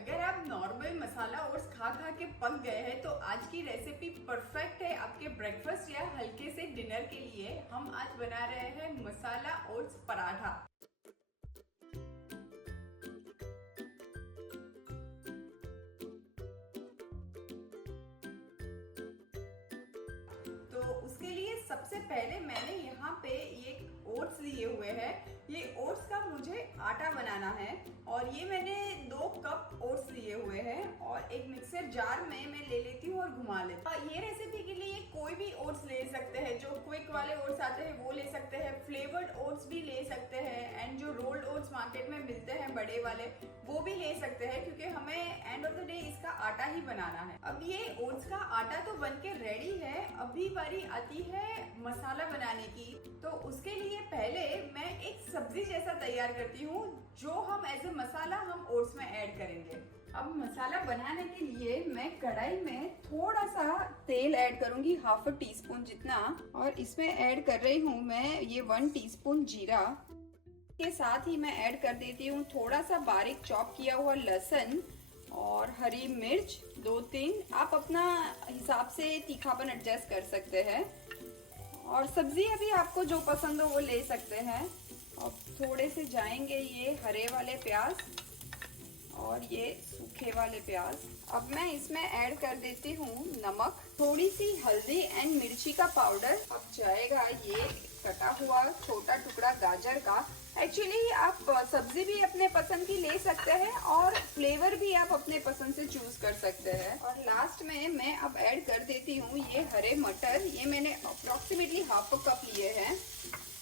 अगर आप नॉर्मल मसाला ओट्स खा खा के पक गए हैं तो आज की रेसिपी परफेक्ट है आपके ब्रेकफास्ट या हल्के से डिनर के लिए। हम आज बना रहे हैं मसाला ओट्स पराठा। तो उसके लिए सबसे पहले मैंने यहाँ पे ये ओट्स लिए हुए हैं। ये ओट्स का मुझे आटा बनाना है और ये मैंने 2 कप ओट्स लिए हुए हैं और एक मिक्सर जार में मैं ले लेती हूँ और घुमा लेती हूँ। ये रेसिपी के लिए कोई भी ओट्स ले सकते हैं, जो क्विक वाले ओट्स आते हैं वो ले सकते हैं, फ्लेवर्ड ओट्स भी ले सकते हैं एंड जो रोल्ड ओट्स मार्केट में मिलते हैं बड़े वाले वो भी ले सकते हैं, क्योंकि हमें एंड ऑफ द डे इसका आटा ही बनाना है। अब ये ओट्स का आटा तो बनके रेडी है, अभी बारी आती है मसाला बनाने की। तो उसके लिए पहले मैं एक सब्जी जैसा तैयार करती हूँ जो हम एज ए मसाला हम ओट्स में ऐड करेंगे। अब मसाला बनाने के लिए मैं कढ़ाई में थोड़ा सा तेल ऐड करूंगी, हाफ टी स्पून जितना, और इसमें ऐड कर रही हूँ मैं ये 1 टीस्पून जीरा के साथ ही मैं ऐड कर देती हूँ थोड़ा सा बारीक चॉप किया हुआ लहसुन और हरी मिर्च 2-3। आप अपना हिसाब से तीखापन एडजस्ट कर सकते हैं और सब्जी अभी आपको जो पसंद हो वो ले सकते हैं। और थोड़े से जाएंगे ये हरे वाले प्याज और ये सूखे वाले प्याज। अब मैं इसमें ऐड कर देती हूँ नमक, थोड़ी सी हल्दी एंड मिर्ची का पाउडर। अब जाएगा ये कटा हुआ छोटा टुकड़ा गाजर का। एक्चुअली आप सब्जी भी अपने पसंद की ले सकते हैं और फ्लेवर भी आप अपने पसंद से चूज कर सकते हैं। और लास्ट में मैं अब ऐड कर देती हूँ ये हरे मटर। ये मैंने अप्रोक्सीमेटली हाफ कप लिए हैं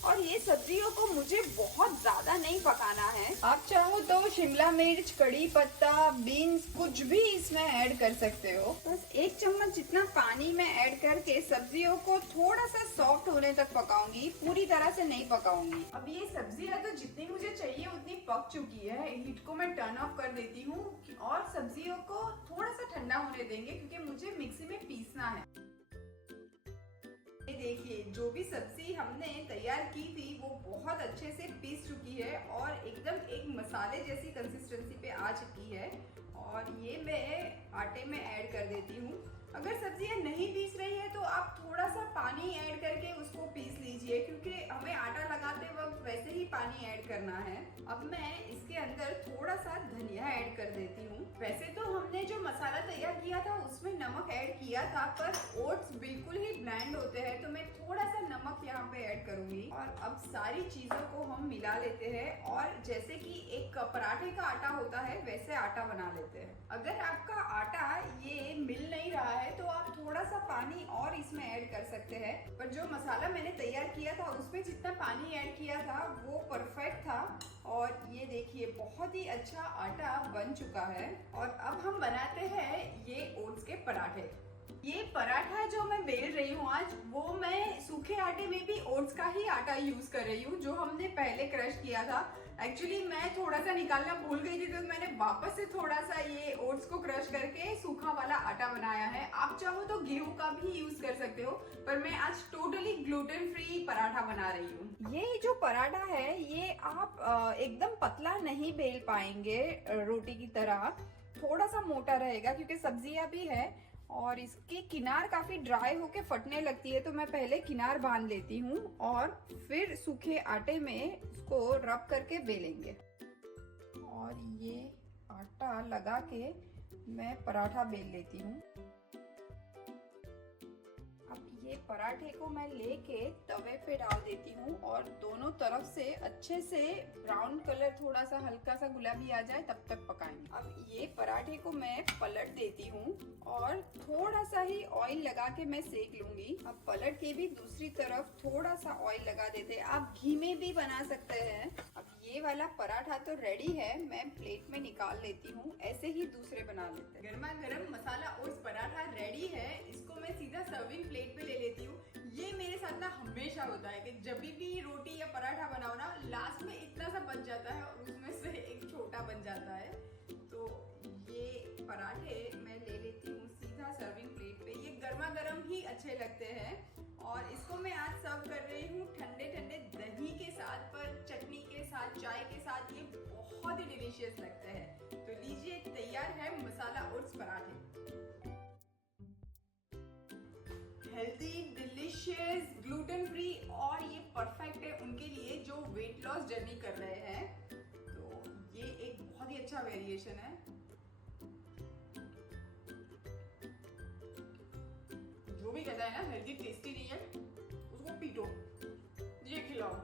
और ये सब्जियों को मुझे बहुत ज्यादा नहीं पकाना है। आप चाहो तो शिमला मिर्च, कड़ी पत्ता, बीन्स कुछ भी इसमें ऐड कर सकते हो। बस 1 चम्मच जितना पानी में ऐड करके सब्जियों को थोड़ा सा सॉफ्ट होने तक पकाऊंगी, पूरी तरह से नहीं पकाऊंगी। अब ये सब्जियां तो जितनी मुझे चाहिए उतनी पक चुकी है। हीट को मैं टर्न ऑफ कर देती हूँ और सब्जियों को थोड़ा सा ठंडा होने देंगे क्योंकि मुझे मिक्सी में पीसना है। ये देखिए जो भी सब्जी हमने तैयार की थी वो बहुत अच्छे से पीस चुकी है और एकदम एक मसाले जैसी कंसिस्टेंसी पे आ चुकी है। और ये मैं आटे में ऐड कर देती हूँ। अगर सब्जियां नहीं पीस रही है तो आप थोड़ा सा पानी ऐड करके उसको पीस लीजिए, क्योंकि हमें आटा लगाते वक्त वैसे ही पानी ऐड करना है। अब मैं इसके अंदर थोड़ा सा धनिया ऐड कर देती हूँ। वैसे तो हमने जो मसाला तैयार किया था उसमें नमक ऐड किया था, पर ओट्स बिल्कुल ही ब्लैंड होते हैं तो मैं थोड़ा सा नमक यहाँ पे ऐड करूंगी। और अब सारी चीजों को हम मिला लेते हैं और जैसे कि एक पराठे का आटा होता है वैसे आटा बना लेते हैं। अगर आपका आटा ये मिल नहीं रहा है तो आप थोड़ा सा पानी और इसमें ऐड कर सकते हैं, पर जो मसाला मैंने तैयार किया था उसमें जितना पानी ऐड किया था वो परफेक्ट था। और ये देखिए बहुत ही अच्छा आटा बन चुका है। और अब हम बनाते हैं ये ओट्स के पराठे। ये पराठा जो मैं बेल रही हूँ आज, वो मैं सूखे आटे में भी ओट्स का ही आटा यूज कर रही हूँ जो हमने पहले क्रश किया था। एक्चुअली मैं थोड़ा सा निकालना भूल गई थी तो मैंने वापस से थोड़ा सा ये ओट्स को क्रश करके सूखा वाला आटा बनाया है। आप चाहो तो गेहूं का भी यूज कर सकते हो, पर मैं आज टोटली ग्लूटेन फ्री पराठा बना रही हूँ। ये जो पराठा है ये आप एकदम पतला नहीं बेल पाएंगे रोटी की तरह, थोड़ा सा मोटा रहेगा क्योंकि सब्जियां भी है और इसकी किनार काफी ड्राई होके फटने लगती है। तो मैं पहले किनार बांध लेती हूँ और फिर सूखे आटे में इसको रब करके बेलेंगे। और ये आटा लगा के मैं पराठा बेल लेती हूँ। अब ये पराठे को मैं लेके तवे पे डाल देती हूँ और दोनों तरफ से अच्छे से ब्राउन कलर थोड़ा सा हल्का सा गुलाबी आ जाए तब तक पकाएंगे। अब ये पराठे को मैं पलट देती हूँ और थोड़ा सा ही ऑयल लगा के मैं सेक लूंगी। अब पलट के भी दूसरी तरफ थोड़ा सा ऑयल लगा देते हैं, आप घी में भी बना सकते हैं। अब ये वाला पराठा तो रेडी है, मैं प्लेट में निकाल लेती हूँ। ऐसे ही दूसरे बना लेते हैं। गर्मा गर्म मसाला ओट्स पराठा रेडी है, इसको मैं सीधा सर्विंग प्लेट पे ले लेती हूँ। ये मेरे साथ ना हमेशा होता है कि जब भी रोटी या पराठा बनाओ ना, लास्ट में इतना सा बच जाता है और उसमें से एक छोटा बन जाता है। तो ये पराठे मैं ले लेती हूँ सीधा सर्विंग प्लेट पे। ये गर्मा गर्म ही अच्छे लगते हैं और इसको मैं आज सर्व कर रही हूँ ठंडे ठंडे दही के साथ, पर चटनी के साथ, चाय के साथ ये बहुत ही डिलीशियस लगता है। तो लीजिए तैयार वेट लॉस जर्नी कर रहे हैं तो ये एक बहुत ही अच्छा वेरिएशन है। जो भी कहता है ना हेल्दी टेस्टी नहीं है उसको पीटो, ये खिलाओ।